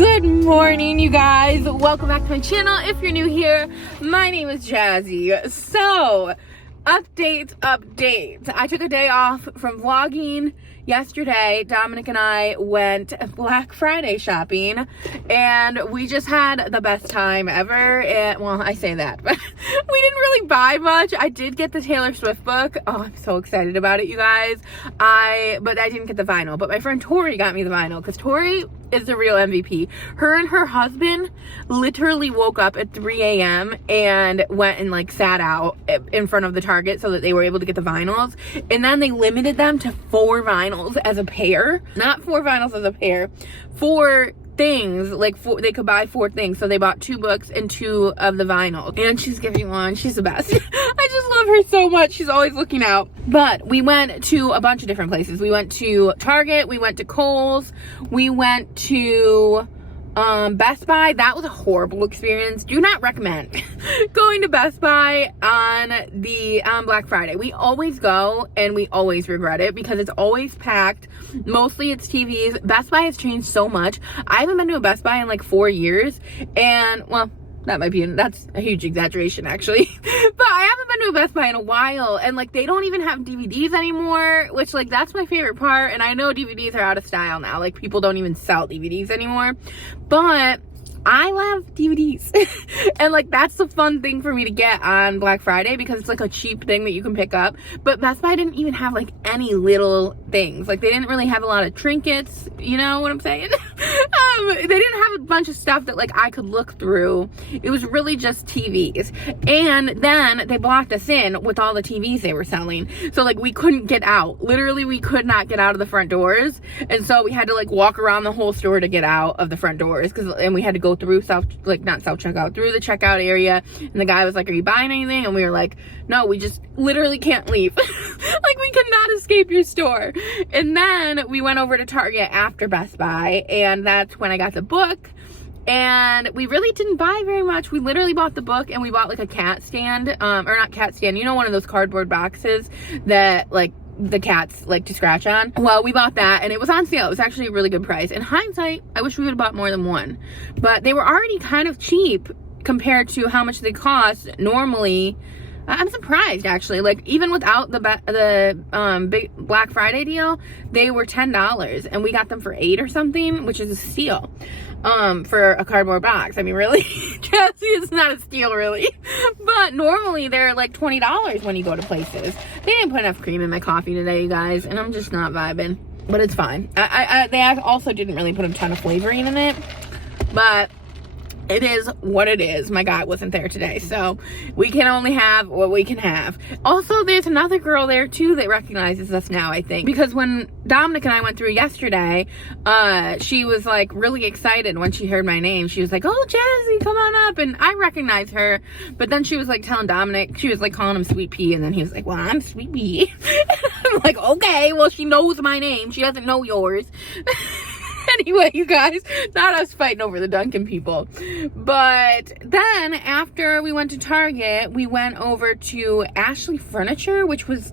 Good morning, you guys. Welcome back to my channel. If you're new here, my name is Jazzy. So, update. I took a day off from vlogging yesterday. Dominic and I went Black Friday shopping, and we just had the best time ever. And, well, I say that, but we didn't really buy much. I did get the Taylor Swift book. Oh, I'm so excited about it, you guys. But I didn't get the vinyl. But my friend Tori got me the vinyl, because Tori is the real MVP. Her and her husband literally woke up at 3 a.m. and went and like sat out in front of the Target so that they were able to get the vinyls. And then they limited them to 4 vinyls as a pair. Not 4 vinyls as a pair. 4 things, like they could buy 4 things. So they bought 2 books and 2 of the vinyls. And she's giving one. She's the best. I just love her so much. She's always looking out. But we went to a bunch of different places. We went to Target. We went to Kohl's. We went to Best Buy. That was a horrible experience. Do not recommend going to Best Buy on Black Friday. We always go and we always regret it because it's always packed. Mostly it's TVs. Best Buy has changed so much. I haven't been to a Best Buy in like 4 years, and well, that's a huge exaggeration actually. But I haven't been to a Best Buy in a while, and like they don't even have DVDs anymore, which like that's my favorite part. And I know DVDs are out of style now, like people don't even sell DVDs anymore, but I love DVDs. And like that's the fun thing for me to get on Black Friday because it's like a cheap thing that you can pick up. But Best Buy didn't even have like any little things. Like they didn't really have a lot of trinkets, you know what I'm saying? They didn't have a bunch of stuff that like I could look through. It was really just TVs. And then they blocked us in with all the TVs they were selling. So like we couldn't get out. Literally we could not get out of the front doors. And so we had to like walk around the whole store to get out of the front doors, and we had to go through through the checkout area. And the guy was like, "Are you buying anything?" And we were like, "No, we just literally can't leave." Like we cannot escape your store. And then we went over to Target after Best Buy, and that's when I got the book. And we really didn't buy very much. We literally bought the book, and we bought like a cat stand, or not cat stand, you know, one of those cardboard boxes that like the cats like to scratch on. Well, we bought that, and it was on sale. It was actually a really good price. In hindsight, I wish we would have bought more than one, but they were already kind of cheap compared to how much they cost normally. I'm surprised actually, like even without the big Black Friday deal, they were $10, and we got them for $8 or something, which is a steal for a cardboard box. I mean, really, Jazzy, it's not a steal really, but normally they're like $20 when you go to places. They didn't put enough cream in my coffee today, you guys, and I'm just not vibing, but it's fine. They also didn't really put a ton of flavoring in it, but it is what it is. My guy wasn't there today, so we can only have what we can have. Also, there's another girl there too that recognizes us now, I think, because when Dominic and I went through yesterday, she was like really excited when she heard my name. She was like, "Oh, Jazzy, come on up." And I recognized her, but then she was like telling Dominic, she was like calling him Sweet Pea, and then he was like, "Well, I'm Sweet Pea." I'm like, okay, well, she knows my name. She doesn't know yours. Anyway, you guys, not us fighting over the Duncan people. But then after we went to Target, we went over to Ashley Furniture, which was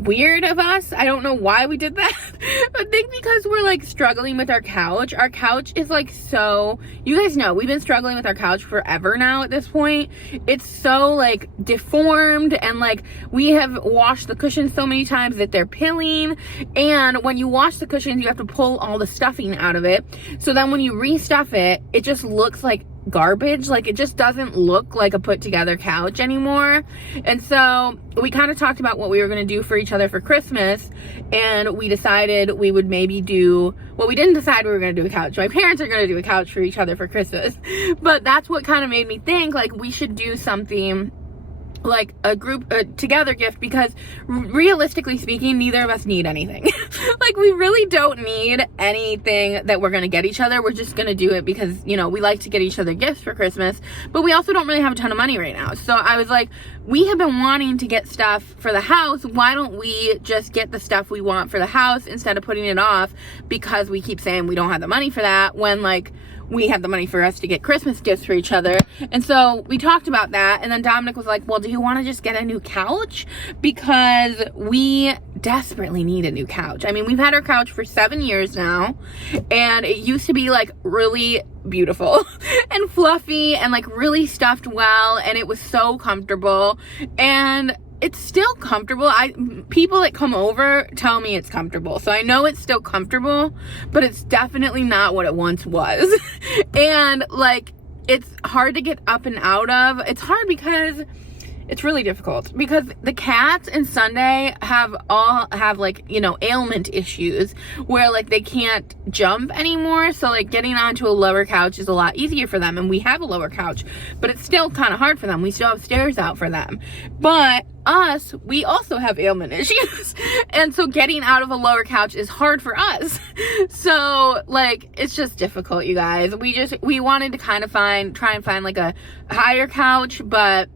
weird of us. I don't know why we did that. I think because we're like struggling with our couch. Our couch is like, so you guys know we've been struggling with our couch forever now at this point. It's so like deformed, and like we have washed the cushions so many times that they're pilling, and when you wash the cushions you have to pull all the stuffing out of it. So then when you restuff it, it just looks like garbage. Like it just doesn't look like a put together couch anymore. And so we kind of talked about what we were going to do for each other for Christmas, and we decided we would maybe do, well, we didn't decide we were going to do a couch. My parents are going to do a couch for each other for Christmas, but that's what kind of made me think like we should do something like a group together gift, because realistically speaking, neither of us need anything. Like we really don't need anything that we're gonna get each other. We're just gonna do it because, you know, we like to get each other gifts for Christmas, but we also don't really have a ton of money right now. So I was like, we have been wanting to get stuff for the house. Why don't we just get the stuff we want for the house instead of putting it off because we keep saying we don't have the money for that, when like we have the money for us to get Christmas gifts for each other. And so we talked about that, and then Dominic was like, well, do you want to just get a new couch? Because we desperately need a new couch. I mean, we've had our couch for 7 years now, and it used to be like really beautiful and fluffy and like really stuffed well, and it was so comfortable, and it's still comfortable. People that come over tell me it's comfortable, so I know it's still comfortable, but it's definitely not what it once was. And like, it's hard to get up and out of. It's hard because it's really difficult, because the cats and Sunday all have like, you know, ailment issues where like they can't jump anymore. So like getting onto a lower couch is a lot easier for them, and we have a lower couch, but it's still kind of hard for them. We still have stairs out for them. But us, we also have ailment issues. And so getting out of a lower couch is hard for us. So like, it's just difficult, you guys. We wanted to kind of try and find like a higher couch, but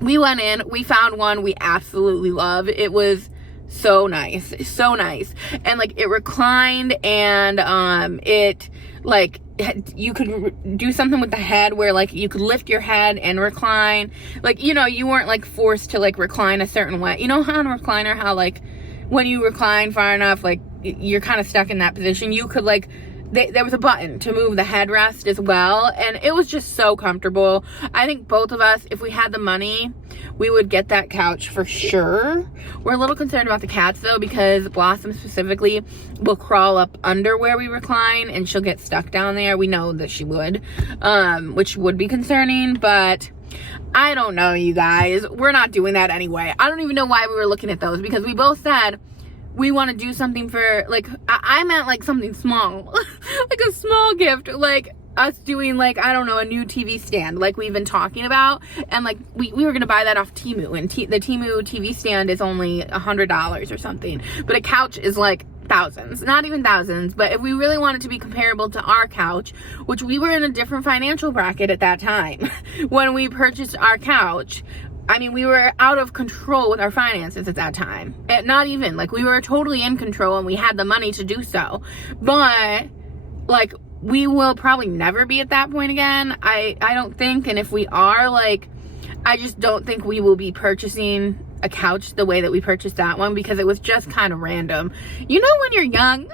we went in, we found one we absolutely love. It was so nice, so nice. And like, it reclined, and it like, you could do something with the head where like you could lift your head and recline. Like, you know, you weren't like forced to like recline a certain way. You know how on a recliner, how like when you recline far enough, like you're kind of stuck in that position. You could like, there was a button to move the headrest as well, and it was just so comfortable. I think both of us, if we had the money, we would get that couch for sure. We're a little concerned about the cats though, because Blossom specifically will crawl up under where we recline, and she'll get stuck down there. We know that she would, which would be concerning, but I don't know, you guys. We're not doing that anyway. I don't even know why we were looking at those, because we both said we want to do something for, like, I meant like something small, like a small gift, like us doing like, I don't know, a new TV stand like we've been talking about. And like, we were going to buy that off Temu, and the Temu TV stand is only $100 or something, but a couch is like thousands, not even thousands. But if we really wanted to be comparable to our couch, which we were in a different financial bracket at that time when we purchased our couch, I mean, we were out of control with our finances at that time. Not even, like, we were totally in control, and we had the money to do so. But, like, we will probably never be at that point again. I don't think. And if we are, like, I just don't think we will be purchasing a couch the way that we purchased that one, because it was just kind of random. You know when you're young?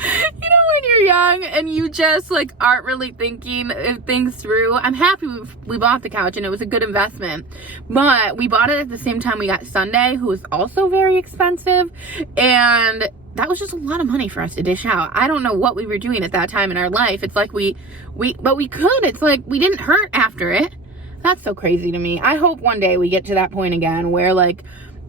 You know when you're young and you just like aren't really thinking things through. I'm happy we bought the couch, and it was a good investment, but we bought it at the same time we got Sunday, who was also very expensive, and that was just a lot of money for us to dish out. I don't know what we were doing at that time in our life. It's like but we could. It's like we didn't hurt after it. That's so crazy to me. I hope one day we get to that point again where like,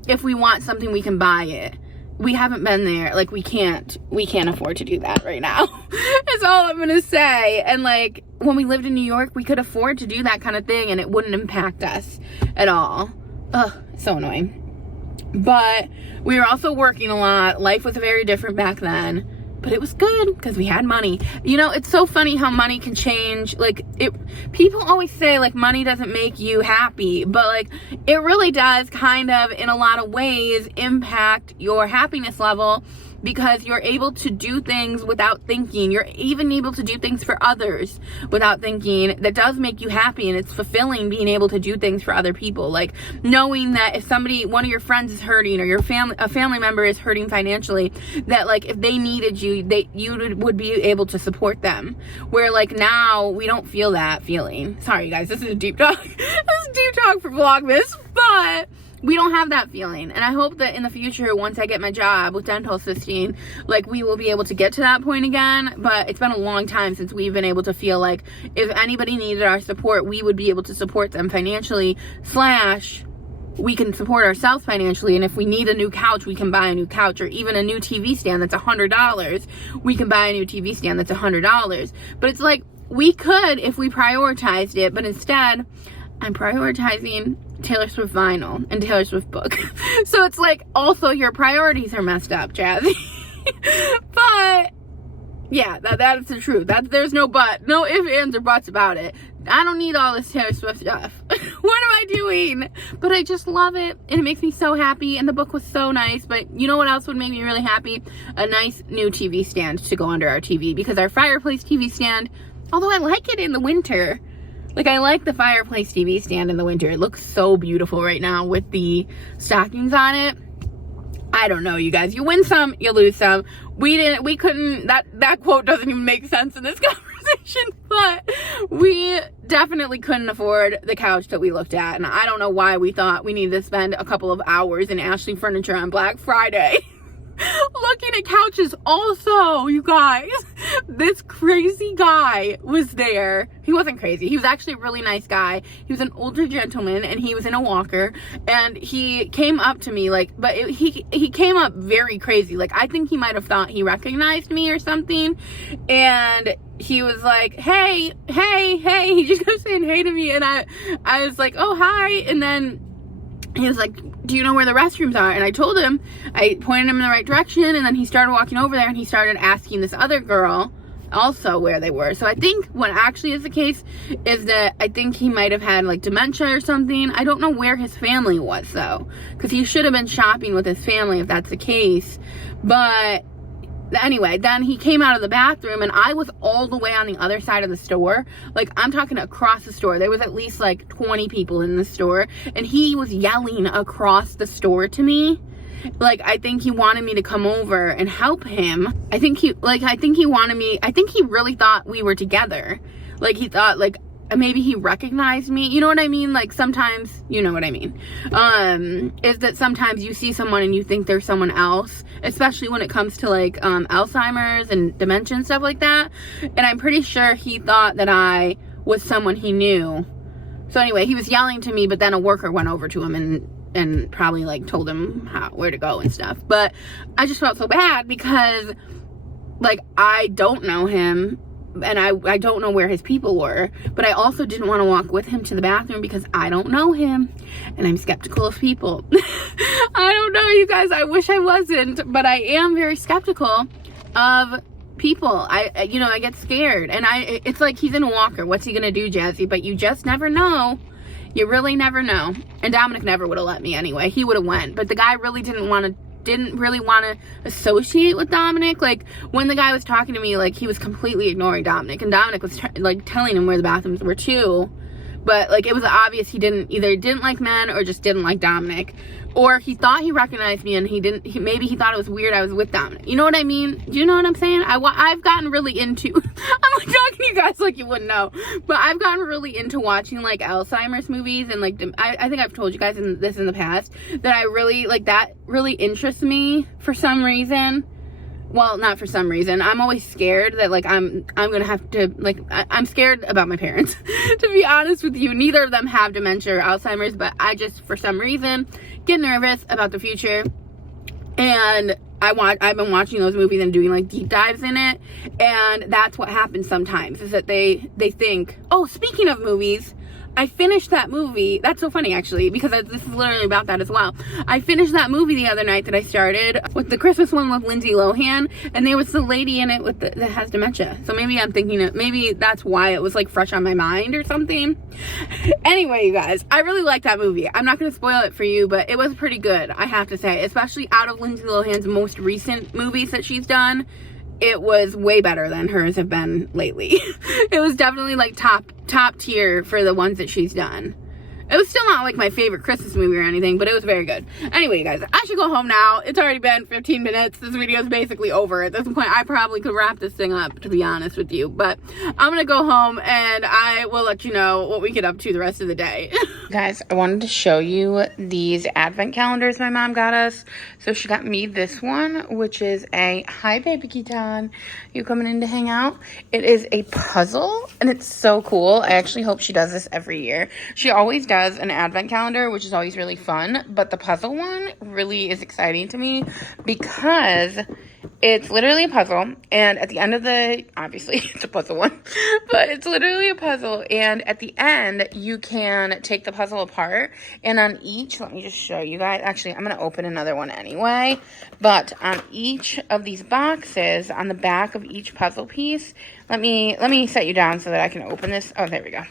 if we want something, we can buy it. We haven't been there. Like, we can't afford to do that right now. That's all I'm gonna say. And like, when we lived in New York, we could afford to do that kind of thing, and it wouldn't impact us at all. Ugh, so annoying. But we were also working a lot. Life was very different back then, but it was good because we had money. You know, it's so funny how money can change. Like, people always say like money doesn't make you happy, but like it really does kind of, in a lot of ways, impact your happiness level, because you're able to do things without thinking. You're even able to do things for others without thinking. That does make you happy, and it's fulfilling being able to do things for other people. Like knowing that if one of your friends is hurting, or a family member is hurting financially, that like if they needed you, you would be able to support them. Where like now we don't feel that feeling. Sorry you guys, this is a deep talk. This is a deep talk for Vlogmas, but we don't have that feeling. And I hope that in the future, once I get my job with dental assisting, like we will be able to get to that point again. But it's been a long time since we've been able to feel like if anybody needed our support, we would be able to support them financially, / we can support ourselves financially. And if we need a new couch, we can buy a new couch, or even a new TV stand that's $100. We can buy a new TV stand that's $100. But it's like, we could if we prioritized it, but instead I'm prioritizing Taylor Swift vinyl and Taylor Swift book. So it's like, also your priorities are messed up, Jazzy. But yeah, that's the truth. There's no but, no ifs, ands, or buts about it. I don't need all this Taylor Swift stuff. What am I doing? But I just love it, and it makes me so happy, and the book was so nice. But you know what else would make me really happy? A nice new TV stand to go under our TV, because our fireplace TV stand, although I like it in the winter, like I like the fireplace TV stand in the winter. It looks so beautiful right now with the stockings on it. I don't know, you guys. You win some, you lose some. We couldn't, that quote doesn't even make sense in this conversation, but we definitely couldn't afford the couch that we looked at. And I don't know why we thought we needed to spend a couple of hours in Ashley Furniture on Black Friday looking at couches. Also, you guys, this crazy guy was there. He wasn't crazy. He was actually a really nice guy. He was an older gentleman, and he was in a walker, and he came up to me like, but he came up very crazy. Like, I think he might have thought he recognized me or something, and he was like, hey, he just kept saying hey to me, and I was like, oh, hi, and then he was like, do you know where the restrooms are? And I told him, I pointed him in the right direction, and then he started walking over there, and he started asking this other girl also where they were. So I think what actually is the case is that I think he might have had like dementia or something. I don't know where his family was though, because he should have been shopping with his family if that's the case. But anyway, then he came out of the bathroom, and I was all the way on the other side of the store. Like, I'm talking across the store. There was at least like 20 people in the store, and he was yelling across the store to me. Like, I think he wanted me to come over and help him. I think he wanted me, I think he really thought we were together. Like, he thought, like, maybe he recognized me. You know what I mean? Like, sometimes, you know what I mean. Is that sometimes you see someone and you think they're someone else, especially when it comes to like Alzheimer's and dementia and stuff like that. And I'm pretty sure he thought that I was someone he knew. So anyway, he was yelling to me, but then a worker went over to him and probably like told him where to go and stuff. But I just felt so bad because like I don't know him, and I don't know where his people were, but I also didn't want to walk with him to the bathroom because I don't know him, and I'm skeptical of people. I don't know, you guys. I wish I wasn't, but I am very skeptical of people. I get scared, and it's like he's in a walker. What's he gonna do, Jazzy? But you just never know. You really never know. And Dominic never would have let me anyway. He would have went, but the guy really didn't really want to associate with Dominic. Like, when the guy was talking to me, like, he was completely ignoring Dominic, and Dominic was like telling him where the bathrooms were too, but like it was obvious he either didn't like men or just didn't like Dominic, or he thought he recognized me and maybe he thought it was weird I was with Dominic. You know what I mean? Do you know what I'm saying? I've gotten really into I'm like talking to you guys like you wouldn't know, but I've gotten really into watching like Alzheimer's movies, and like I think I've told you guys in the past that I really like, that really interests me for some reason. Well, not for some reason. I'm always scared that like I'm gonna have to, like, I'm scared about my parents to be honest with you. Neither of them have dementia or Alzheimer's, but I just for some reason get nervous about the future, and I've been watching those movies and doing like deep dives in it, and that's what happens sometimes, is that they think, oh, speaking of movies, I finished that movie. That's so funny, actually, because this is literally about that as well. I finished that movie the other night that I started, with the Christmas one with Lindsay Lohan, and there was the lady in it that has dementia. So maybe I'm thinking maybe that's why it was like fresh on my mind or something. Anyway, you guys, I really like that movie. I'm not going to spoil it for you, but it was pretty good, I have to say. Especially out of Lindsay Lohan's most recent movies that she's done, it was way better than hers have been lately. It was definitely like top tier for the ones that she's done. It was still not like my favorite Christmas movie or anything, but it was very good. Anyway, you guys, I should go home now. It's already been 15 minutes. This video is basically over. At this point, I probably could wrap this thing up, to be honest with you. But I'm going to go home, and I will let you know what we get up to the rest of the day. Guys, I wanted to show you these advent calendars my mom got us. So she got me this one, which is a, hi, baby Keaton. You coming in to hang out? It is a puzzle, and it's so cool. I actually hope she does this every year. She always does an advent calendar, which is always really fun, but the puzzle one really is exciting to me because it's literally a puzzle, and at the end of obviously it's a puzzle one, but it's literally a puzzle, and at the end you can take the puzzle apart, and on each, let me just show you guys, actually I'm going to open another one anyway, but on each of these boxes, on the back of each puzzle piece, let me set you down so that I can open this. Oh, there we go.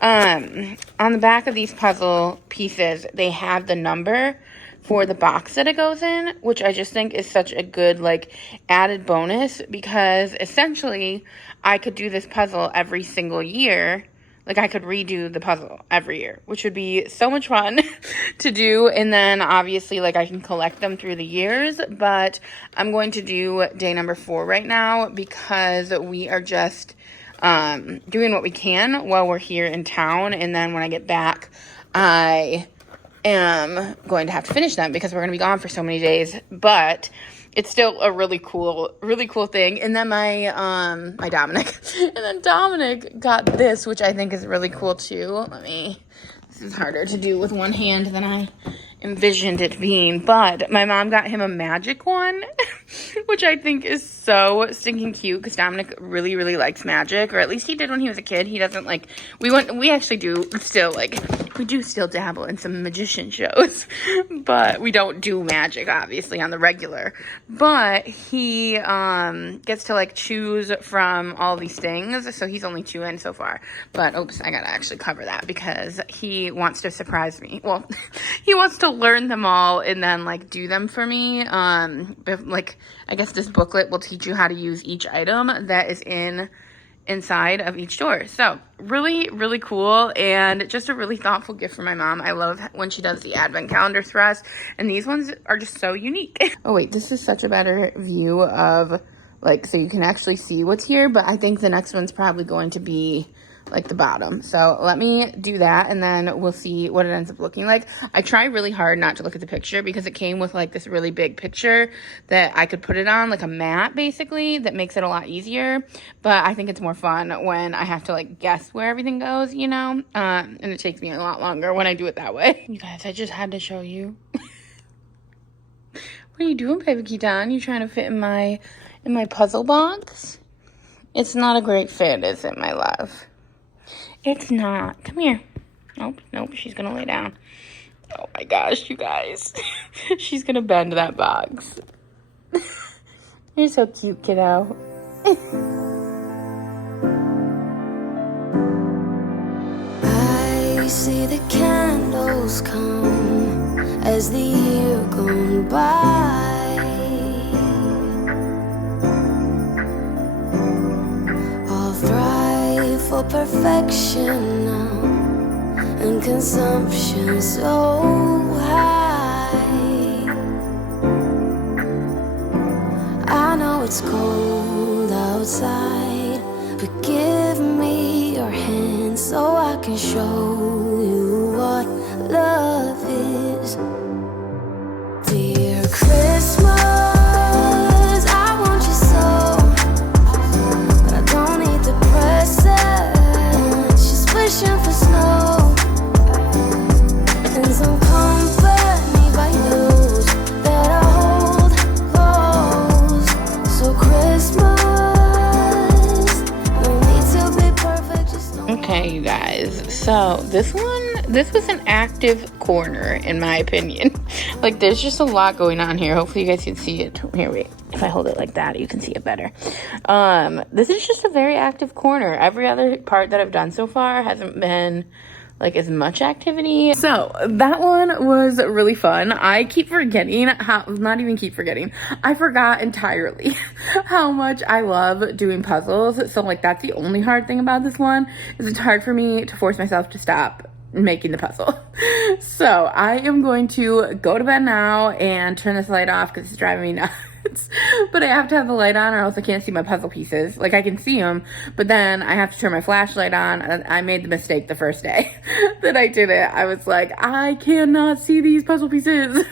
On the back of these puzzle pieces, they have the number for the box that it goes in, which I just think is such a good, like, added bonus, because essentially I could do this puzzle every single year, like I could redo the puzzle every year, which would be so much fun to do. And then obviously like I can collect them through the years, but I'm going to do day number 4 right now because we are just doing what we can while we're here in town. And then when I get back, I am going to have to finish them because we're going to be gone for so many days, but it's still a really cool thing. And then my Dominic got this, which I think is really cool too. This is harder to do with one hand than I envisioned it being, but my mom got him a magic one, which I think is so stinking cute because Dominic really, really likes magic, or at least he did when he was a kid. He doesn't like, we actually do still like, we do still dabble in some magician shows, but we don't do magic obviously on the regular, but he gets to like choose from all these things. So he's only 2 in so far, but oops, I gotta actually cover that because he wants to surprise me. Well, he wants to learn them all and then like do them for me. Like I guess this booklet will teach you how to use each item that is inside of each door. So really, really cool, and just a really thoughtful gift for my mom. I love when she does the advent calendars for us, and these ones are just so unique. Oh wait, this is such a better view of like, so you can actually see what's here, but I think the next one's probably going to be like the bottom. So let me do that and then we'll see what it ends up looking like. I try really hard not to look at the picture because it came with like this really big picture that I could put it on, like a mat basically, that makes it a lot easier. But I think it's more fun when I have to like guess where everything goes, you know? And it takes me a lot longer when I do it that way. You guys, I just had to show you. What are you doing, Baby Keaton? You trying to fit in my puzzle box? It's not a great fit, is it, my love? It's not. Come here. Nope, she's gonna lay down. Oh my gosh, you guys. She's gonna bend that box. You're so cute, kiddo. I see the candles come as the year gone by. All thrive for perfection now, and consumption so high. I know it's cold outside, but give me your hand so I can show you what love is. Dear Christmas, I want you so, but I don't need the presents, just wishing for snow and some company by those that I hold close. So Christmas, no need to be perfect, just know. Okay, you guys, so this was an active corner in my opinion. Like there's just a lot going on here. Hopefully you guys can see it. Here, wait, if I hold it like that you can see it better. This is just a very active corner. Every other part that I've done so far hasn't been like as much activity. So that one was really fun. I keep forgetting I forgot entirely how much I love doing puzzles. So like that's the only hard thing about this one, is it's hard for me to force myself to stop making the puzzle. So I am going to go to bed now and turn this light off because it's driving me nuts. But I have to have the light on or else I can't see my puzzle pieces. Like I can see them, but then I have to turn my flashlight on. And I made the mistake the first day that I did it. I was like, I cannot see these puzzle pieces.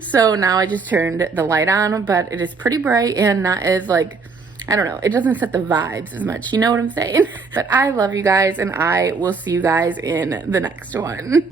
So now I just turned the light on, but it is pretty bright and not as like, I don't know, it doesn't set the vibes as much, you know what I'm saying? But I love you guys and I will see you guys in the next one.